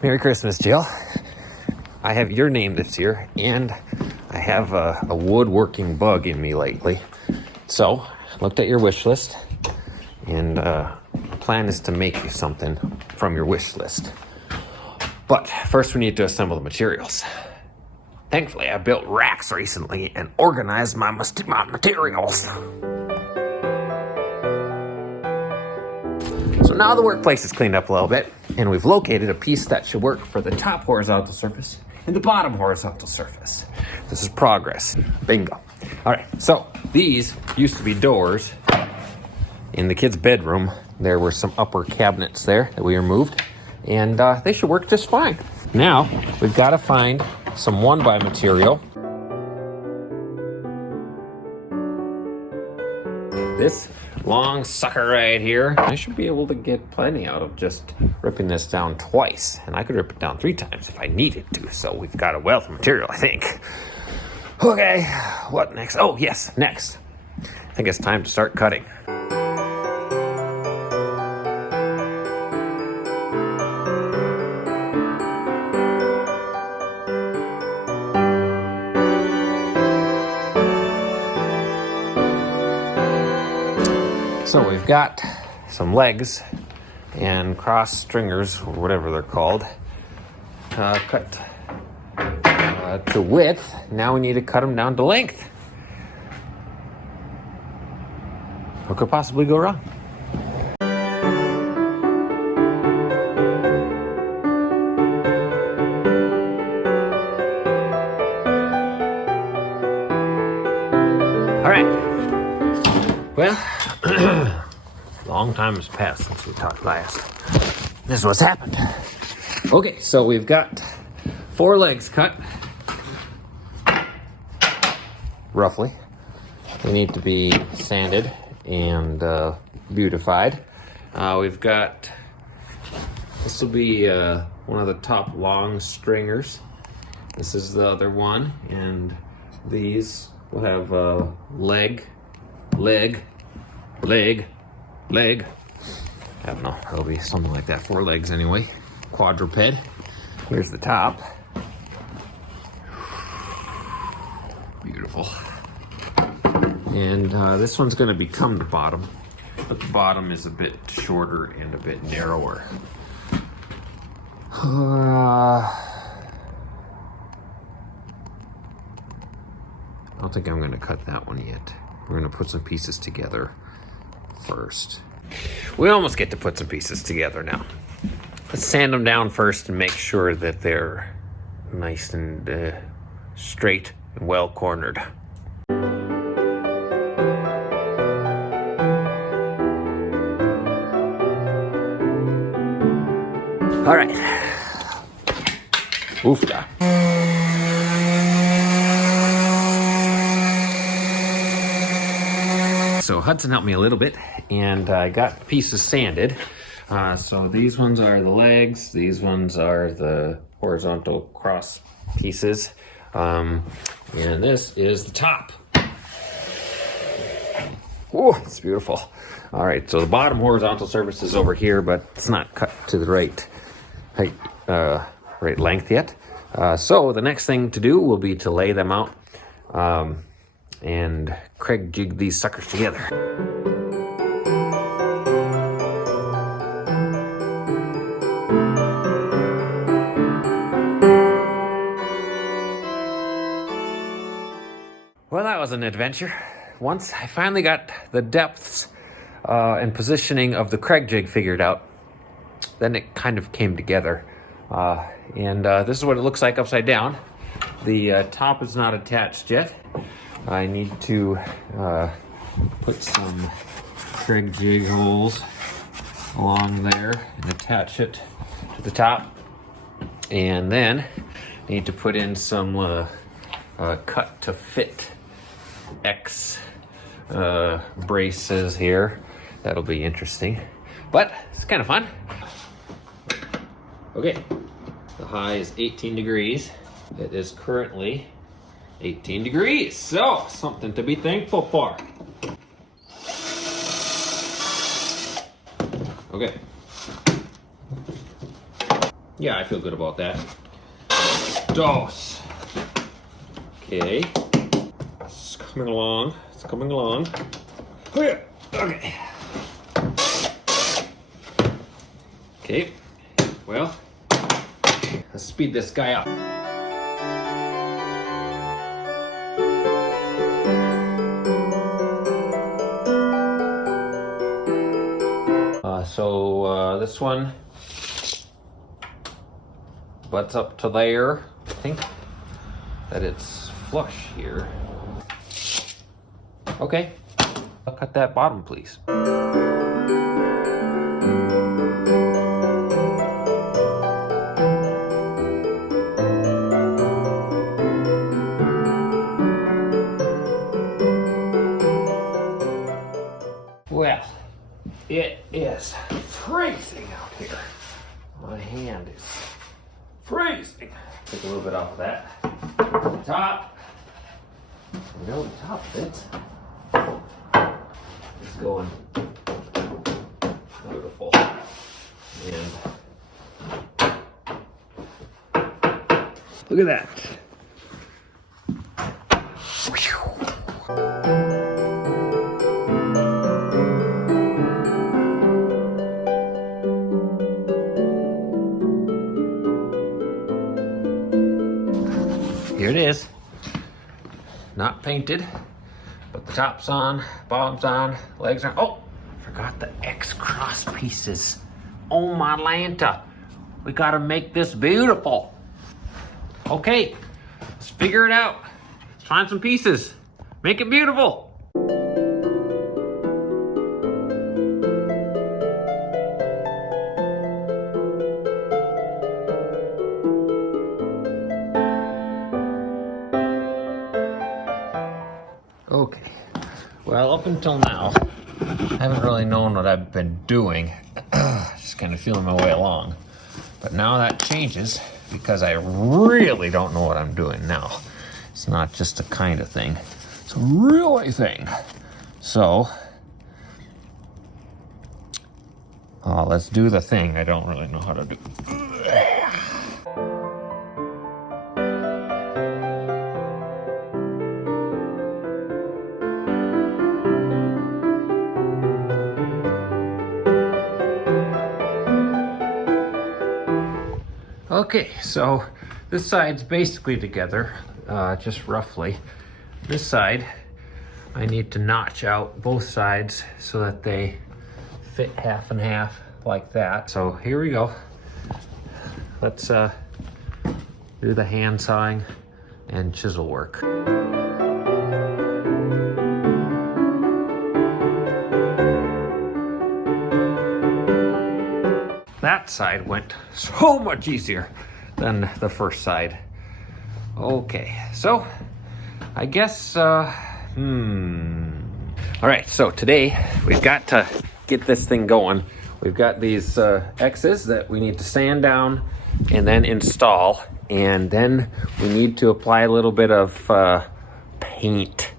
Merry Christmas, Jill. I have your name this year, and I have a woodworking bug in me lately. So, looked at your wish list, and the plan is to make you something from your wish list. But first we need to assemble the materials. Thankfully, I built racks recently and organized my materials. So now the workplace is cleaned up a little bit, and we've located a piece that should work for the top horizontal surface and the bottom horizontal surface. This is progress. Bingo. All right, so these used to be doors in the kids' bedroom. There were some upper cabinets there that we removed, and they should work just fine. Now, we've got to find some 1x material. This long sucker right here, I should be able to get plenty out of just ripping this down twice. And I could rip it down 3 times if I needed to. So we've got a wealth of material, I think. Okay, what next? Oh, yes, next. I think it's time to start cutting. So we've got some legs and cross stringers, or whatever they're called, cut to width. Now we need to cut them down to length. What could possibly go wrong? All right. Well, long time has passed since we talked last. This is what's happened. Okay, so we've got 4 legs cut. Roughly. They need to be sanded and beautified. We've got, this will be one of the top long stringers. This is the other one, and these will have leg. I don't know, it'll be something like that. 4 legs anyway. Quadruped. Here's the top. Beautiful. And this one's going to become the bottom, but the bottom is a bit shorter and a bit narrower. I don't think I'm going to cut that one yet. We're going to put some pieces together first. We almost get to put some pieces together now. Let's sand them down first and make sure that they're nice and straight and well cornered. All right. Oofda. So Hudson helped me a little bit, and I got pieces sanded. So these ones are the legs, these ones are the horizontal cross pieces, and this is the top. Oh, it's beautiful. All right, so the bottom horizontal surface is over here, but it's not cut to the right height, right length yet. So the next thing to do will be to lay them out and Craig jig these suckers together. Well, that was an adventure. Once I finally got the depths and positioning of the Craig jig figured out, then it kind of came together. And this is what it looks like upside down. The top is not attached yet. I need to put some Craig jig holes along there and attach it to the top. And then need to put in some cut to fit X braces here. That'll be interesting, but it's kind of fun. Okay, the high is 18 degrees. It is currently 18 degrees, so something to be thankful for. Okay. Yeah, I feel good about that. Dos. Okay. It's coming along. It's coming along. Okay. Okay. Well, let's speed this guy up. So this one butts up to there. I think that it's flush here. Okay, I'll cut that bottom, please. Well, it is freezing out here. My hand is freezing. Take a little bit off of that. Top. You know the top fits. It's going beautiful. And look at that. Here it is. Not painted, but the top's on, bottom's on, legs are. Oh, forgot the X cross pieces. Oh my Lanta. We gotta make this beautiful. Okay, let's figure it out. Let's find some pieces. Make it beautiful. Okay, well, up until now, I haven't really known what I've been doing. Just kind of feeling my way along. But now that changes because I really don't know what I'm doing now. It's not just a kind of thing. It's a really thing. So, let's do the thing I don't really know how to do. Okay, so this side's basically together, just roughly. This side, I need to notch out both sides so that they fit half and half like that. So here we go. Let's do the hand sawing and chisel work. That side went so much easier than the first side. Okay, so I guess, all right, so today we've got to get this thing going. We've got these X's that we need to sand down and then install. And then we need to apply a little bit of paint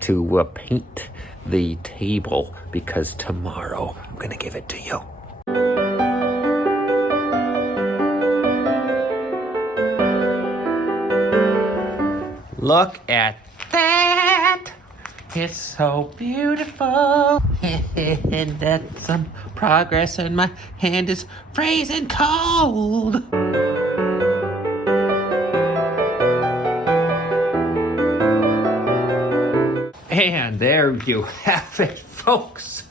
to paint the table, because tomorrow I'm gonna give it to you. Look at that! It's so beautiful. And that's some progress, and my hand is freezing cold. And there you have it, folks.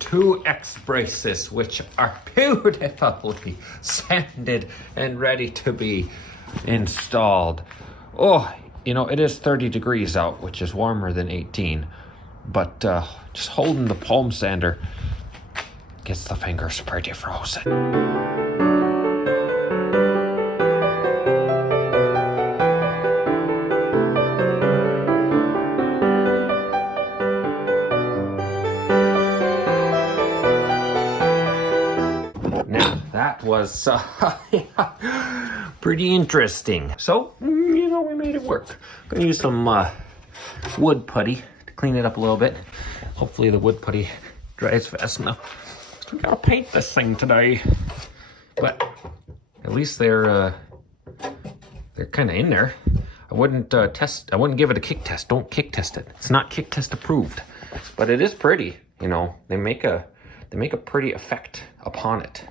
2 X braces, which are beautifully sanded and ready to be installed. Oh, you know, it is 30 degrees out, which is warmer than 18. But just holding the palm sander gets the fingers pretty frozen. Now, that was pretty interesting. So, you know, we made it work. I'm gonna use some wood putty to clean it up a little bit. Hopefully the wood putty dries fast enough. So we gotta paint this thing today. But At least they're kind of in there. I wouldn't I wouldn't give it a kick test. Don't kick test it. It's not kick test approved. But it is pretty, you know. They make a pretty effect upon it.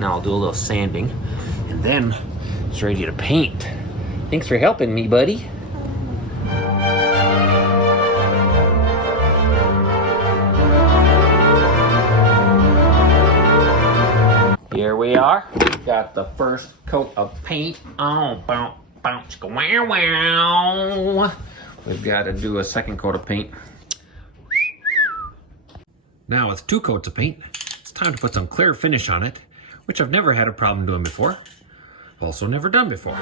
Now I'll do a little sanding, and then it's ready to paint. Thanks for helping me, buddy. Here we are. Got the first coat of paint on. Bounce, bounce, go wow, wow. We've got to do a second coat of paint. Now with 2 coats of paint, it's time to put some clear finish on it, which I've never had a problem doing before. Also never done before.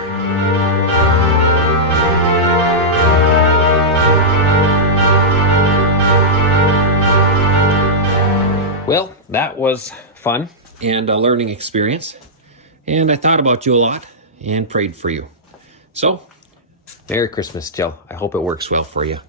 Well, that was fun and a learning experience. And I thought about you a lot and prayed for you. So, Merry Christmas, Jill. I hope it works well for you.